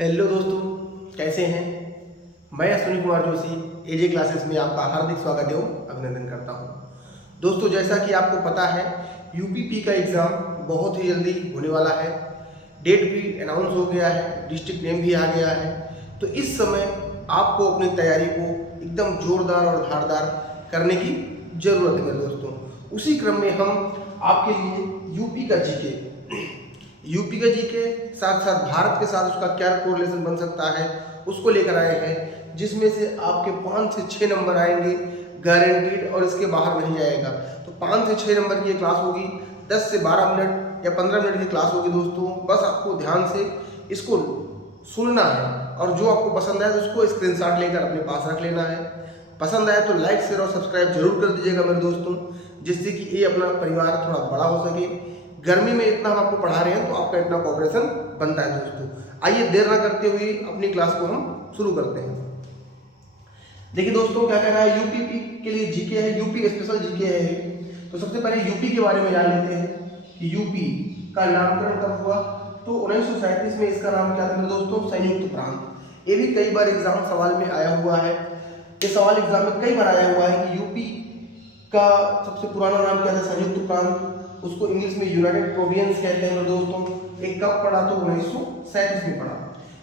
Hello दोस्तों, कैसे हैं। मैं अश्विनी कुमार जोशी एजे क्लासेस में आपका हार्दिक स्वागत एवं अभिनंदन करता हूं। दोस्तों, जैसा कि आपको पता है, यूपीपी का एग्ज़ाम बहुत ही जल्दी होने वाला है। डेट भी अनाउंस हो गया है, डिस्ट्रिक्ट नेम भी आ गया है। तो इस समय आपको अपनी तैयारी को एकदम जोरदार और धारदार करने की ज़रूरत है मेरे दोस्तों। उसी क्रम में हम आपके लिए यूपी का जीके साथ साथ भारत के साथ उसका क्या कोरिलेशन बन सकता है उसको लेकर आए हैं, जिसमें से आपके 5 से 6 नंबर आएंगे गारंटीड, और इसके बाहर नहीं जाएगा। तो 5 से 6 नंबर की ये क्लास होगी, 10 से 12 मिनट या 15 मिनट की क्लास होगी दोस्तों। बस आपको ध्यान से इसको सुनना है और जो आपको पसंद आए तो उसको स्क्रीनशॉट लेकर अपने पास रख लेना है। पसंद आए तो लाइक शेयर और सब्सक्राइब जरूर कर दीजिएगा मेरे दोस्तों, जिससे कि ये अपना परिवार थोड़ा बड़ा हो सके। गर्मी में इतना हम आपको पढ़ा रहे हैं तो आपका इतना कोऑपरेशन बनता है दोस्तों। आइए देर ना करते हुए अपनी क्लास को हम शुरू करते हैं। देखिए दोस्तों, क्या कह रहा है, यूपीपी के लिए जीके है, यूपी स्पेशल जीके है। तो सबसे पहले यूपी के बारे में जान लेते हैं कि यूपी का नामकरण कब हुआ। तो 1937 में इसका नाम क्या था मेरे दोस्तों, संयुक्त प्रांत। ये भी कई बार एग्जाम सवाल में आया हुआ है। ये सवाल एग्जाम में कई बार आया हुआ है कि यूपी का सबसे पुराना नाम क्या था, संयुक्त प्रांत। उसको इंग्लिश में यूनाइटेड प्रोविंस कहते हैं मेरे दोस्तों। एक कब पढ़ा, तो 1937 में पढ़ा।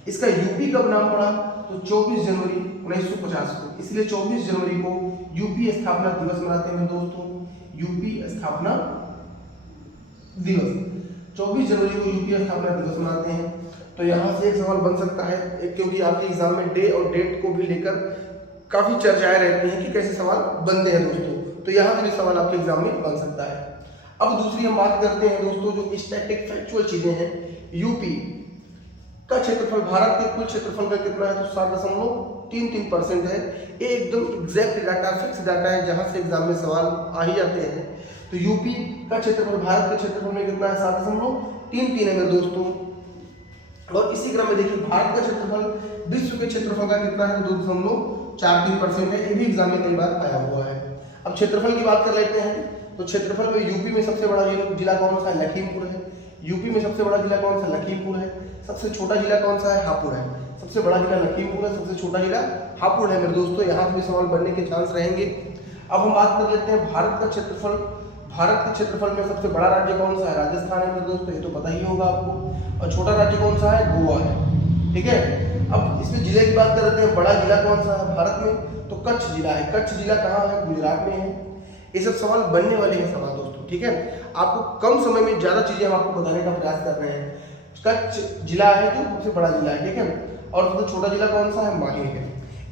इसका यूपी कब नाम पड़ा, तो 24 जनवरी 1950 को। इसलिए 24 जनवरी को यूपी स्थापना दिवस मनाते हैं दोस्तों। यूपी स्थापना दिवस 24 जनवरी को यूपी स्थापना दिवस मनाते हैं। तो यहाँ से एक सवाल बन सकता है, क्योंकि आपके एग्जाम में डे और डेट को भी लेकर काफी चर्चाएं रहती हैं कि कैसे सवाल बनते हैं दोस्तों। तो यहाँ से भी सवाल आपके एग्जाम में बन सकता है। अब दूसरी हम बात करते हैं दोस्तों, जो स्टैटिक फैक्चुअल चीजें हैं। यूपी का क्षेत्रफल भारत के कुल क्षेत्रफल का कितना है, तो 7.33% है। ये एकदम एग्जैक्ट डाटा, फिक्स डाटा है, जहां से एग्जाम में सवाल आ ही जाते हैं। तो यूपी का क्षेत्रफल भारत के क्षेत्रफल में कितना है, 7.33 है मेरे दोस्तों। और इसी क्रम में देखिए, भारत का क्षेत्रफल विश्व के क्षेत्रफल का कितना है, 2.43% है। ये भी एग्जाम में कई बार आया हुआ है। अब क्षेत्रफल की बात कर लेते हैं। तो क्षेत्रफल में यूपी में सबसे बड़ा जिला कौन सा है, लखीमपुर है। यूपी में सबसे बड़ा जिला कौन सा, लखीमपुर है। सबसे छोटा जिला कौन सा है, हापुड़ है। सबसे बड़ा जिला लखीमपुर है, सबसे छोटा जिला हापुड़ है मेरे दोस्तों। यहाँ से भी सवाल बनने के चांस रहेंगे। अब हम बात कर लेते हैं भारत का क्षेत्रफल। भारत के क्षेत्रफल में सबसे बड़ा राज्य कौन सा है, राजस्थान है मेरे दोस्तों, ये तो पता ही होगा आपको। और छोटा राज्य कौन सा है, गोवा है। ठीक है। अब इसमें जिले की बात कर लेते हैं। बड़ा जिला कौन सा है भारत में, तो कच्छ जिला है। कच्छ जिला कहाँ है, गुजरात में है। ये सब सवाल बनने वाले हैं सवाल दोस्तों। ठीक है, आपको कम समय में ज्यादा चीजें हम आपको बताने का प्रयास कर रहे हैं। कच्छ जिला है जो सबसे बड़ा जिला है, ठीक है। और सबसे छोटा जिला कौन सा है, माही है।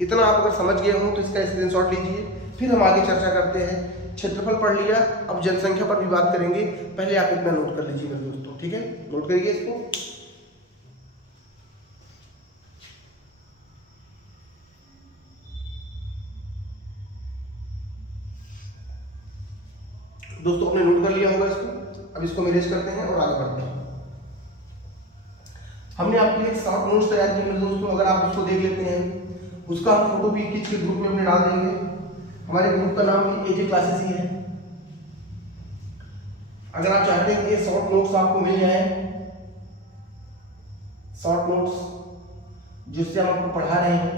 इतना आप अगर समझ गए हो तो इसका स्क्रीनशॉट लीजिए, फिर हम आगे चर्चा करते हैं। क्षेत्रफल पढ़ लिया, अब जनसंख्या पर भी बात करेंगे। पहले आप इतना नोट कर लीजिए मेरे दोस्तों, ठीक है, नोट करिए इसको। दोस्तों आपने नोट कर लिया होगा इसको। अब इसको मैनेज करते हैं और आगे बढ़ते हैं। हमने आपके लिए शॉर्ट नोट्स तैयार किए मेरे दोस्तों, अगर आप उसको देख लेते हैं, उसका हम फोटो भी खींच के ग्रुप में अपने डाल देंगे। हमारे ग्रुप का नाम भी एजे क्लासेस ही है। अगर आप चाहते हैं कि ये शॉर्ट नोट्स आपको मिल जाए, शॉर्ट नोट्स जिससे हम आपको पढ़ा रहे हैं,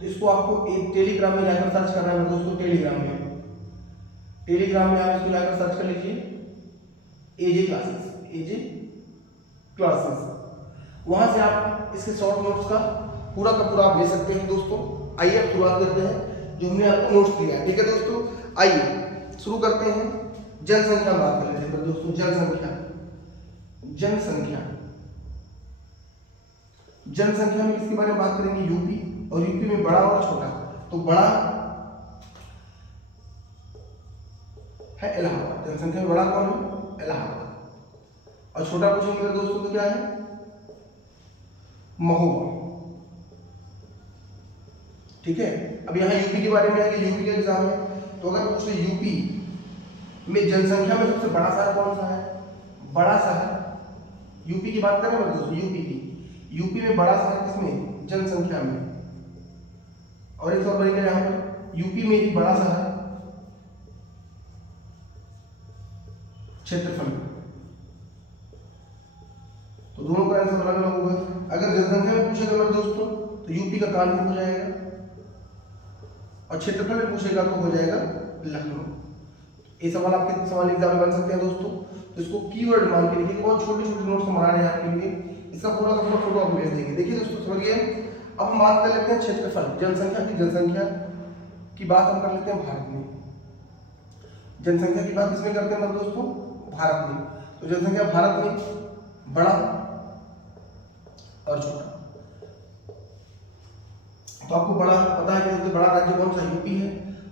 तो इसको आपको एक टेलीग्राम में जाकर सर्च करना है मेरे दोस्तों। टेलीग्राम में आप इसको जाकर सर्च कर लीजिए, एजे क्लासेस। वहां से आप इसके शॉर्ट नोट्स का पूरा आप ले सकते हैं दोस्तों। आइए अब शुरुआत करते हैं जो हमने आपको नोट्स दिया है, ठीक है दोस्तों। आइए शुरू करते हैं। जनसंख्या बात कर लेते हैं दोस्तों। जनसंख्या में किसके बारे में बात करेंगे, यूपी। और यूपी में बड़ा और छोटा। तो बड़ा है इलाहाबाद, जनसंख्या में बड़ा कौन है, इलाहाबाद। और छोटा पूछेंगे मेरे दोस्तों तो क्या है, महोबा। ठीक है। अब यहाँ यूपी के बारे में है कि यूपी का एग्जाम है, तो अगर पूछे यूपी में जनसंख्या में सबसे बड़ा शहर कौन सा है, बड़ा शहर यूपी की बात करें मेरे दोस्तों, यूपी में बड़ा शहर किसमें, जनसंख्या में। और एक सवाल बनेगा यहाँ पर, यूपी में ही बड़ा शहर क्षेत्रफल में। तो दोनों का आंसर अलग अलग होगा। अगर जनसंख्या में पूछेगा मेरे दोस्तों तो यूपी का कानपुर हो जाएगा, और क्षेत्रफल में पूछेगा तो हो जाएगा लखनऊ। ये सवाल आपके सवाल एग्जाम में बन सकते हैं दोस्तों। तो इसको कीवर्ड मान के लिखिए, बहुत छोटे छोटे नोट्स बना रहे हैं आपके लिए, इसका पूरा का पूरा फोटो आप भेज देंगे। देखिए दोस्तों समझिए, अब हम बात कर लेते हैं क्षेत्रफल, जनसंख्या की बात हम कर लेते हैं भारत में। जनसंख्या की बात किसमें करते हैं मेरे दोस्तों? भारत में। तो जनसंख्या भारत में बड़ा और छोटा। तो आपको बड़ा पता है कि सबसे बड़ा राज्य कौन सा? यूपी है।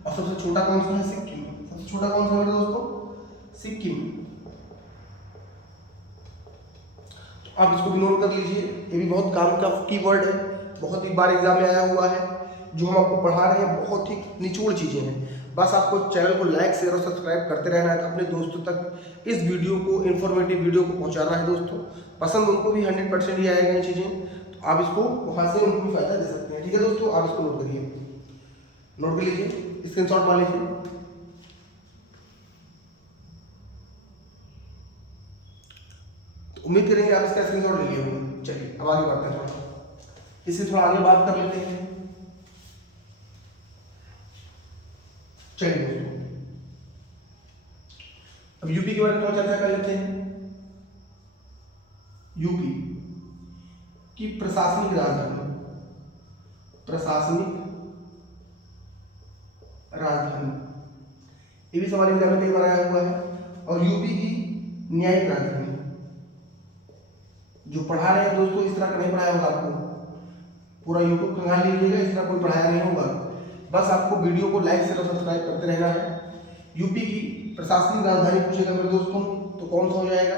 और सबसे छोटा कौन सा है? सिक्किम। सबसे छोटा कौन सा है मेरे दोस्तों? सिक्किम। तो आप इसको भी नोट कर लीजिए, ये भी बहुत काम का कीवर्ड है, बहुत ही बार एग्जाम में आया हुआ है। जो हम आपको पढ़ा रहे हैं बहुत ही निचोड़ चीजें हैं। बस आपको चैनल को लाइक शेयर और सब्सक्राइब करते रहना है, अपने दोस्तों तक इस वीडियो को, इन्फॉर्मेटिव वीडियो को पहुंचाना है दोस्तों। पसंद उनको भी 100% ही आएगा ये चीजें, तो आप इसको वहां से उनको भी फायदा दे सकते हैं। ठीक है दोस्तों, आप इसको नोट करिए, नोट कर लीजिए, स्क्रीनशॉट मार लीजिए। तो उम्मीद करेंगे आप इसका स्क्रीनशॉट ले लिए होंगे। चलिए अब आगे बढ़ते हैं, थोड़ा इससे थोड़ा आगे बात कर लेते हैं। चलिए दोस्तों, अब यूपी के बारे में थोड़ा चर्चा कर लेते हैं। यूपी की प्रशासनिक राजधानी, प्रशासनिक राजधानी, ये भी सवाल एग्जाम में कई बार आया हुआ है। और यूपी की न्यायिक राजधानी, जो पढ़ा रहे हैं दोस्तों इस तरह का नहीं पढ़ाया होगा आपको, पूरा यूट्यूब खंगाल लीजिएगा, इस तरह कोई पढ़ाया नहीं होगा। बस आपको वीडियो को लाइक शेयर और सब्सक्राइब करते रहना है। यूपी की प्रशासनिक राजधानी पूछेगा मेरे दोस्तों तो कौन सा हो जाएगा?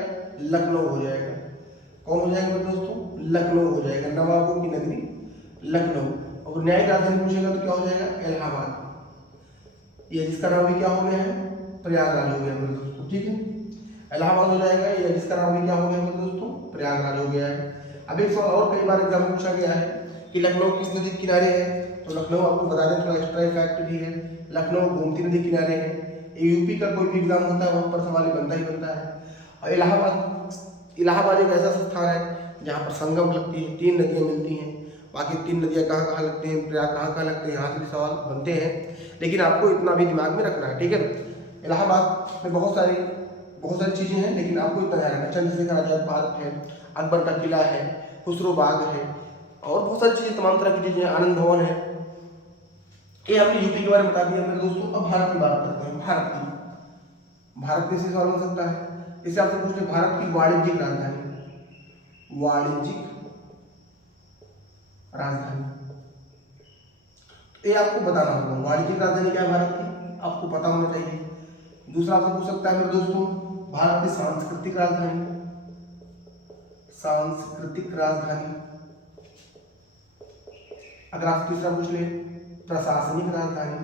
लखनऊ हो जाएगा। कौन हो जाएगा मेरे दोस्तों? लखनऊ हो जाएगा, नवाबों की नगरी लखनऊ। और न्यायिक राजधानी पूछेगा तो क्या हो जाएगा? इलाहाबाद, ये जिसका नाम भी क्या हो गया है? प्रयागराज हो गया मेरे दोस्तों। ठीक है, इलाहाबाद हो जाएगा, ये जिसका नाम भी क्या हो गया मेरे दोस्तों? प्रयागराज हो गया है। अब एक सवाल और कई बार एग्जाम में पूछा गया है कि लखनऊ किस नदी के किनारे है? तो लखनऊ आपको बता दें, थोड़ा एक्स्ट्रा फैक्ट भी है, लखनऊ गोमती नदी किनारे है। यूपी का कोई भी एग्जाम होता है वहाँ पर सवाल बनता ही बनता है। और इलाहाबाद एक ऐसा स्थान है जहाँ पर संगम लगती है, 3 नदियाँ मिलती हैं। बाकी 3 नदियाँ कहाँ कहाँ लगती हैं, प्रयाग कहाँ कहाँ लगते हैं, यहाँ से भी सवाल बनते हैं, लेकिन आपको इतना भी दिमाग में रखना है। ठीक है, इलाहाबाद में बहुत सारी चीज़ें हैं, लेकिन आपको इतना ध्यान रखना, चंद्रशेखर आजाद पार्क है, अकबर का किला है, खुसरो बाग है, और बहुत सारी चीज़ें, तमाम तरह की चीज़ें, आनंद भवन है। ये हमने यूपी के बारे में बता दिया मेरे दोस्तों। अब भारत की बात करते हैं। भारत में से सवाल हो सकता है, इसे आपसे पूछते हैं भारत की वाणिज्यिक राजधानी, ये आपको बताना होगा। वाणिज्यिक राजधानी क्या है भारत की, आपको पता होना चाहिए। दूसरा आपसे पूछ सकता है मेरे दोस्तों भारत की सांस्कृतिक राजधानी, अगर आप तीसरा पूछ ले प्रशासनिक राजधानी,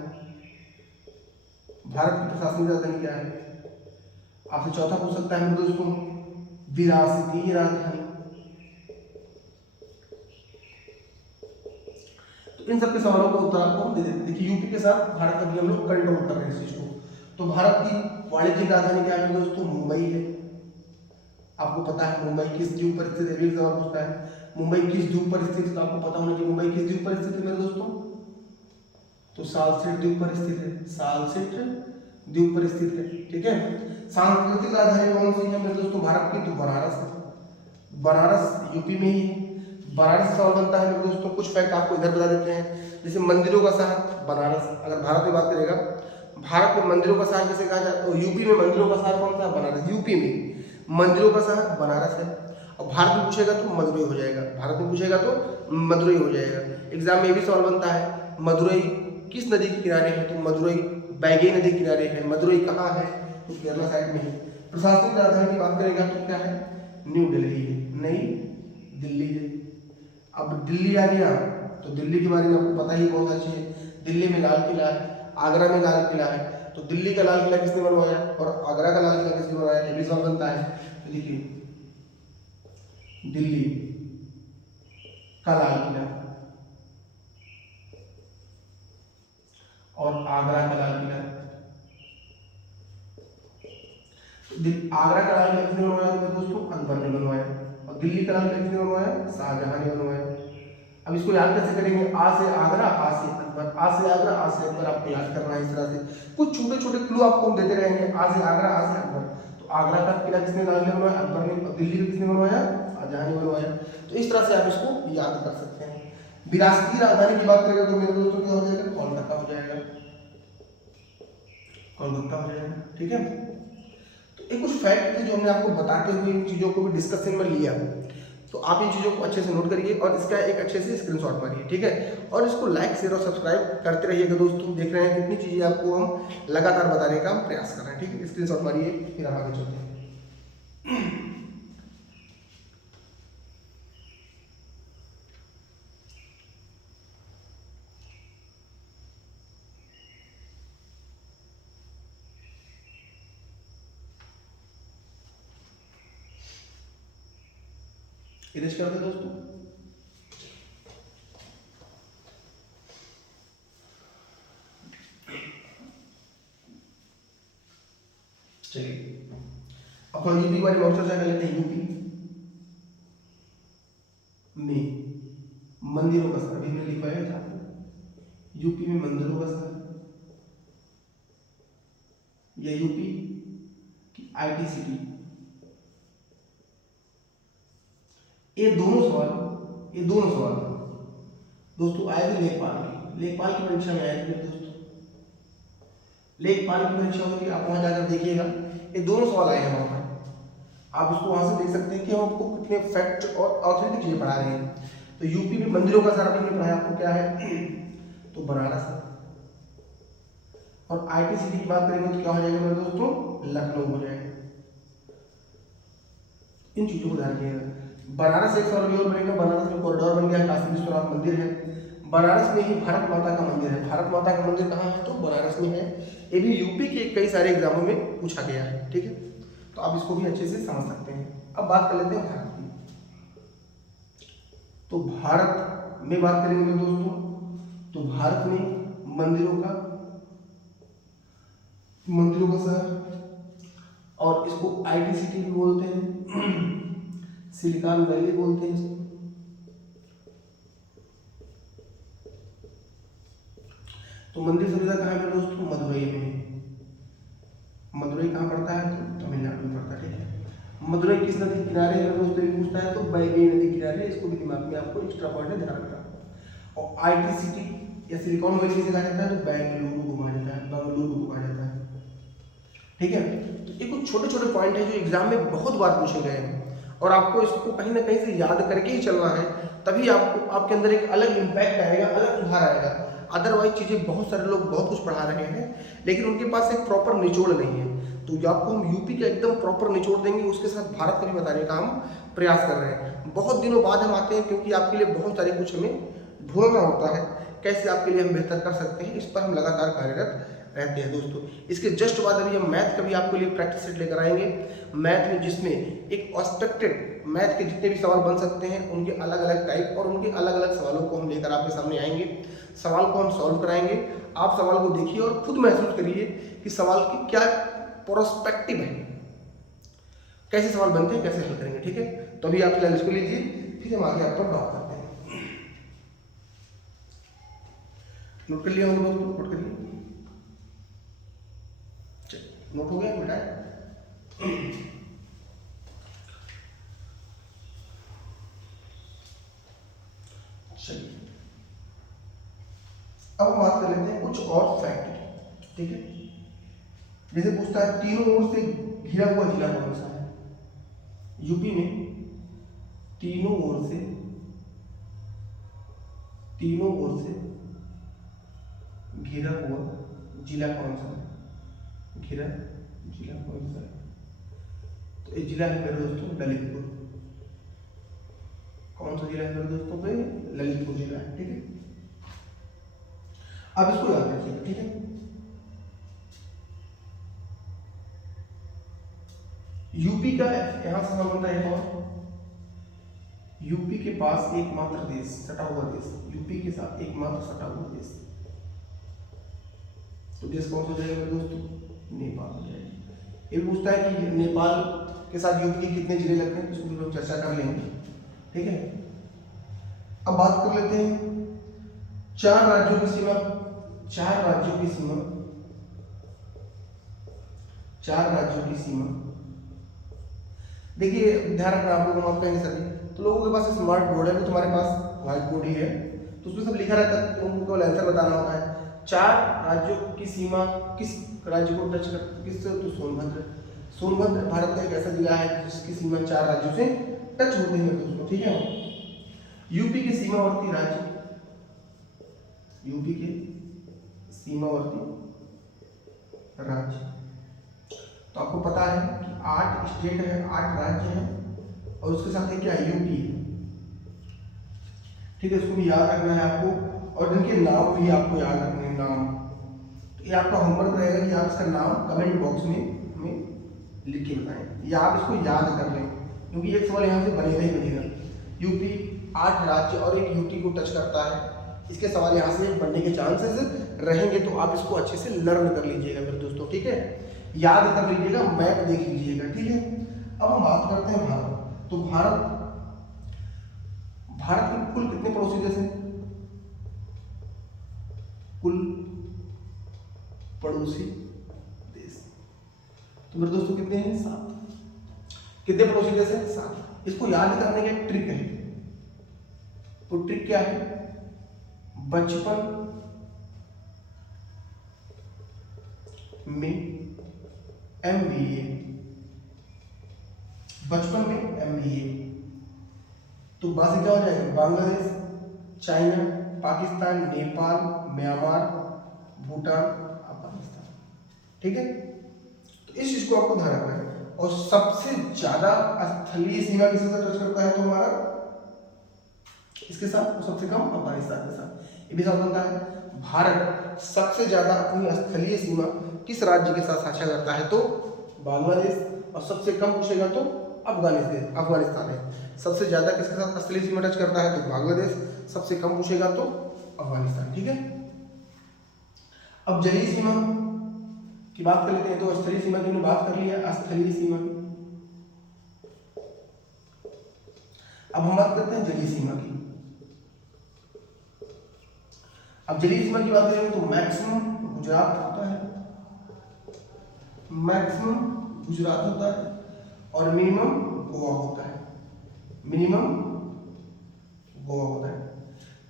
भारत की प्रशासनिक राजधानी क्या है। आपसे चौथा पूछ सकता है मेरे दोस्तों विरासतीय राजधानी। तो इन सबके सवालों का उत्तर आपको हम दे देते हैं। देखिए यूपी के साथ भारत अभी हम लोग कंट्रोल कर रहे हैं इस चीज को। तो भारत की वाणिज्यिक राजधानी क्या है मेरे दोस्तों? मुंबई है। आपको पता है मुंबई किस द्वीप पर स्थित है, एक सवाल पूछता है मुंबई किस द्वीप पर स्थित है, तो आपको पता होना चाहिए मुंबई किस द्वीप पर स्थित है मेरे दोस्तों? तो सालसेट द्वीप पर स्थित है, सालसेट द्वीप पर स्थित है। ठीक है, सांस्कृतिक राजधानी कौन सी है मेरे दोस्तों भारत की? तो बनारस है, बनारस यूपी में ही है। बनारस से सवाल बनता है मेरे दोस्तों। कुछ फैक्ट आपको इधर बता देते हैं, जैसे मंदिरों का शहर बनारस। अगर भारत में बात करेगा, भारत में मंदिरों का शहर किसे कहा जाता है? तो यूपी में मंदिरों का शहर कौन सा है? बनारस। यूपी में मंदिरों का शहर बनारस है। और भारत में पूछेगा तो मदुरई हो जाएगा, भारत में पूछेगा तो मदुरई हो जाएगा। एग्जाम में ये भी सवाल बनता है मदुरई किस नदी के किनारे है? तो मदुरई बैगई नदी के किनारे है। मदुरई कहाँ है? तो केरला साइड में है। प्रशासनिक राजधानी की बात करेगा तो क्या है? न्यू दिल्ली है, नई दिल्ली है। अब दिल्ली आ गया तो दिल्ली के बारे में आपको पता ही बहुत अच्छी है। दिल्ली में लाल किला है, आगरा में लाल किला है। तो दिल्ली का लाल किला किसने बनवाया और आगरा का लाल किला किसने बनवाया, ये भी सवाल बनता है। तो देखिए दिल्ली का लाल किला और आगरा का लाल किला, आगरा का लाल किला किसने बनवाया मेरे दोस्तों? अकबर ने बनवाया। और दिल्ली का लाल किला किसने बनवाया? शाहजहां ने बनवाया। अब इसको याद कैसे करेंगे? आ से आगरा, आ से अकबर, आ से आगरा, आ से अकबर आपको याद करना है। इस तरह से कुछ छोटे छोटे क्लू आपको हम देते रहेंगे। आ से आगरा, आ से अकबर, तो आगरा का किला किसने बनवाया? अकबर ने। दिल्ली का किसने बनवाया? शाहजहां ने बनवाया। तो इस तरह से आप इसको याद कर सकते हैं। विरासती राजधानी की बात करेंगे तो मेरे दोस्तों क्या हो जाएगा? कोलकाता हो जाएगा, कोलकाता हो जाएगा। ठीक है, तो एक कुछ फैक्ट थे जो हमने आपको बताते हुए इन चीज़ों को भी डिस्कशन में लिया, तो आप इन चीज़ों को अच्छे से नोट करिए और इसका एक अच्छे से स्क्रीनशॉट मारिए। ठीक है, और इसको लाइक शेयर और सब्सक्राइब करते रहिएगा दोस्तों। देख रहे हैं कितनी चीज़ें आपको हम लगातार बताने का प्रयास कर रहे हैं। ठीक है, स्क्रीनशॉट मारिए, फिर हम आगे चलते हैं। इरेज कर दो दोस्तों। चलिए, अब हम यूपी वाले मॉन्स्टर से कर लेते हैं। यूपी में मंदिरों का सर, अभी मैंने लिखवाया था यूपी में मंदिरों का सर, या यूपी की आईटी सिटी। ये दोनों सवाल दोस्तों आए थे लेखपाल की परीक्षा में आए थे दोस्तों। लेखपाल की परीक्षा होगी, आप वहां जाकर देखिएगा, ये दोनों सवाल आए हैं वहां पर। आप उसको वहां से देख सकते हैं कि हम आपको कितने फैक्ट और ऑथेंटिक चीजें पढ़ा रहे हैं। तो यूपी में मंदिरों का सारा हमने पढ़ाया, आपको क्या है? तो बनारस। और आईटी सिटी की बात करेंगे तो क्या हो जाएगा मेरे दोस्तों? लखनऊ हो जाएगा। इन चीजों को ध्यान रखिएगा। बनारस एक सवाल और बनेगा, बनारस में कॉरिडोर बन गया, काशी विश्वनाथ मंदिर है। बनारस में ही भारत माता का मंदिर है। भारत माता का मंदिर कहाँ है? तो बनारस में है। ये भी यूपी के कई सारे एग्जामों में पूछा गया है। ठीक है, तो आप इसको भी अच्छे से समझ सकते हैं। अब बात कर लेते हैं भारत की। तो भारत में बात करेंगे मेरे दोस्तों, तो भारत में मंदिरों का शहर, और इसको आईटी सिटी भी बोलते हैं, सिलिकॉन वैली बोलते हैं इसको। तो मंदिर सुविधा कहाँ है मेरे दोस्तों? मदुरई में। मदुरई कहाँ पड़ता है? तो तमिलनाडु में पड़ता है। ठीक है, मदुरई किस नदी के किनारे है दोस्तों? ये पूछता है तो बैगई नदी किनारे, इसको भी दिमाग में आपको एक्स्ट्रा पॉइंट है, ध्यान रखना। और आईटी सिटी या सिलिकॉन वैली किसे कहा जाता है? तो बेंगलुरु को कहा जाता है, बेंगलुरु को कहा जाता है। ठीक है, तो ये कुछ छोटे छोटे पॉइंट है जो एग्जाम में बहुत बार पूछे गए हैं, और आपको इसको कहीं ना कहीं से याद करके ही चलना है, तभी आपको आपके अंदर एक अलग इम्पैक्ट आएगा, अलग सुधार आएगा। अदरवाइज चीज़ें बहुत सारे लोग बहुत कुछ पढ़ा रहे हैं, लेकिन उनके पास एक प्रॉपर निचोड़ नहीं है। तो जो आपको हम यूपी का एकदम प्रॉपर निचोड़ देंगे, उसके साथ भारत का भी बताने का हम प्रयास कर रहे हैं। बहुत दिनों बाद हम आते हैं, क्योंकि आपके लिए बहुत सारे कुछ हमें ढूंढना होता है, कैसे आपके लिए हम बेहतर कर सकते हैं, इस पर हम लगातार कार्यरत रहते हैं दोस्तों। इसके जस्ट बाद अभी हम मैथ का भी आपके लिए प्रैक्टिस सेट लेकर आएंगे। मैथ में जिसमें एक एक्सपेक्टेड मैथ के जितने भी सवाल बन सकते हैं, उनके अलग अलग टाइप और उनके अलग अलग सवालों को हम लेकर आपके सामने आएंगे। सवाल को हम सॉल्व कराएंगे, आप सवाल को देखिए और खुद महसूस करिए कि सवाल की क्या प्रोस्पेक्टिव है, कैसे सवाल बनते हैं, कैसे हल करेंगे। ठीक है, तो अभी आप फिलहाल इसको लीजिए, फिर हम आगे आप पर बात करते हैं। नोट कर लिया होगा दोस्तों? नोट करिए। नोट हो गया बेटा? चलिए, अब हम बात कर लेते हैं कुछ और फैक्ट। ठीक है, जैसे पूछता है तीनों ओर से घिरा हुआ जिला कौन सा है? यूपी में तीनों ओर से घिरा हुआ जिला कौन सा है? घिरा जिला कौन सा है? तो ये जिला है मेरे दोस्तों ललितपुर। कौन सा जिला है मेरे दोस्तों? पे ललितपुर जिला है। ठीक है, अब इसको याद रखिएगा। ठीक है, यूपी का यहां से सवाल बनता है कौन? यूपी के पास एकमात्र देश, सटा हुआ देश, यूपी के साथ एकमात्र सटा हुआ देश, तो देश कौन सा हो जाएगा मेरे दोस्तों? नेपाल हो जाएगा। ये पूछता है कि नेपाल के साथ यूपी के कितने जिले लगते हैं, इसको भी हम चर्चा कर लेंगे, ठीक है। अब बात कर लेते हैं चार राज्यों की सीमा। चार राज्यों की सीमा देखिए, ध्यान रखना आप लोगों को कहेंगे सभी, तो लोगों के पास स्मार्ट बोर्ड है, तो तुम्हारे पास व्हाइट बोर्ड ही है, तो उसमें सब लिखा रहता है, तो उनको आंसर बताना होता है। चार राज्यों की सीमा किस राज्य को टच करती, किससे? तो सोनभद्र। सोनभद्र भारत का एक ऐसा जिला है जिसकी सीमा चार राज्यों से टच होते हैं दोस्तों, ठीक है। यूपी के सीमावर्ती राज्य, यूपी के सीमावर्ती राज्य, तो आपको पता है कि 8 स्टेट है, 8 राज्य हैं, और उसके साथ एक क्या यूटी है, ठीक है। इसको भी याद रखना है आपको, और इनके नाम भी आपको याद रखने हैं, नाम। तो ये आपका होमवर्क रहेगा कि आप इसका नाम कमेंट बॉक्स में हमें लिख के बताएं, या आप इसको याद कर लें, क्योंकि एक सवाल यहाँ से बनेगा ही बनेगा। यूपी 8 राज्य और एक यूटी को टच करता है, इसके सवाल यहाँ से बनने के चांसेस रहेंगे, तो आप इसको अच्छे से लर्न कर लीजिएगा मेरे दोस्तों, ठीक है। याद कर लीजिएगा, मैप देख लीजिएगा, ठीक है। अब हम बात करते हैं भारत। तो भारत के कुल कितने पड़ोसी देश हैं? कुल पड़ोसी देश, तो मेरे दोस्तों कितने हैं? 7। कितने पड़ोसी देश हैं? 7। इसको याद करने का एक ट्रिक है, तो ट्रिक क्या है? बचपन में MBA, बचपन में MBA, तो बात क्या हो जाएगी? बांग्लादेश, चाइना, पाकिस्तान, नेपाल, म्यांमार, भूटान, अफगानिस्तान, ठीक है। तो इस चीज को आपको ध्यान रखना है। और सबसे ज्यादा स्थलीय सीमा किसके साथ टच करता है? तो हमारा इसके साथ, और सबसे कम अफगानिस्तान के साथ। ये भी साथ बनता है। भारत सबसे ज्यादा अपनी स्थलीय सीमा किस राज्य के साथ साझा करता है? तो बांग्लादेश, और सबसे कम पूछेगा तो अफगानिस्तान है। सबसे ज्यादा किसके साथ स्थलीय सीमा टच करता है? तो बांग्लादेश। सबसे कम पूछेगा तो अफगानिस्तान, ठीक है। अब जलीय सीमा की बात कर लेते हैं। तो स्थलीय सीमा की हमने बात कर ली है, स्थलीय सीमा की। अब हम बात करते हैं जलीय सीमा की। अब जलीय सीमा की बात करेंगे तो मैक्सिमम गुजरात होता है, मैक्सिमम गुजरात होता है, और मिनिमम गोवा होता है, मिनिमम गोवा होता है।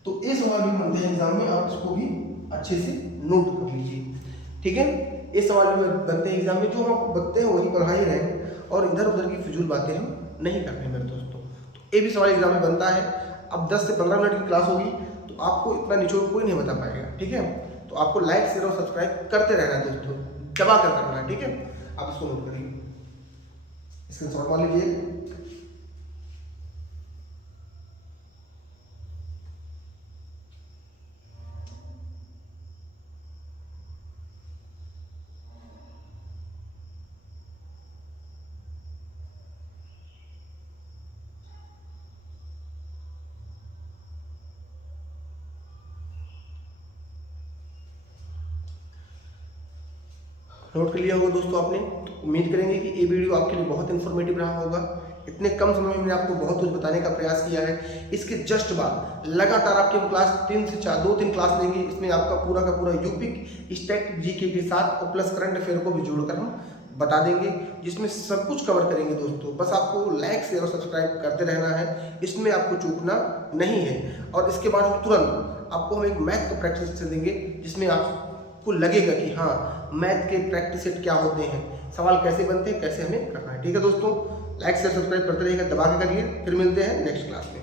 तो ये सवाल भी बनते हैं एग्जाम में, आप इसको भी अच्छे से नोट कर लीजिए, ठीक है। ये सवाल भी बनते हैं एग्जाम में, जो हम आपको बताते हैं वही पढ़ाई रहे, और इधर उधर की फिजूल बातें हम नहीं करते हैं मेरे दोस्तों। तो ये भी सवाल एग्जाम में बनता है। अब 10 से 15 मिनट की क्लास होगी, तो आपको इतना निचोड़ कोई नहीं बता पाएगा, ठीक है। तो आपको लाइक शेयर और सब्सक्राइब करते रहना दोस्तों, दबा कर करना है, ठीक है। आप इसको नोट करिए, स्क्रीनशॉट मार लीजिए। नोट कर लिया होगा दोस्तों आपने। उम्मीद करेंगे कि ये वीडियो आपके लिए बहुत इन्फॉर्मेटिव रहा होगा। इतने कम समय में मैंने आपको बहुत कुछ बताने का प्रयास किया है। इसके जस्ट बाद लगातार आपकी हम क्लास 3 से 4 2-3 क्लास लेंगे। इसमें आपका पूरा का पूरा यूपी स्टेट जीके के साथ और प्लस करंट अफेयर को भी जोड़कर हम बता देंगे, जिसमें सब कुछ कवर करेंगे दोस्तों। बस आपको लाइक शेयर और सब्सक्राइब करते रहना है, इसमें आपको चूकना नहीं है। और इसके बाद हम तुरंत आपको हम एक मैथ का प्रैक्टिस देंगे, जिसमें आपको लगेगा कि हाँ मैथ के प्रैक्टिस सेट क्या होते हैं, सवाल कैसे बनते हैं, कैसे हमें करना है, ठीक है दोस्तों। लाइक शेयर सब्सक्राइब करते रहिएगा, दबा के करिए। फिर मिलते हैं नेक्स्ट क्लास में।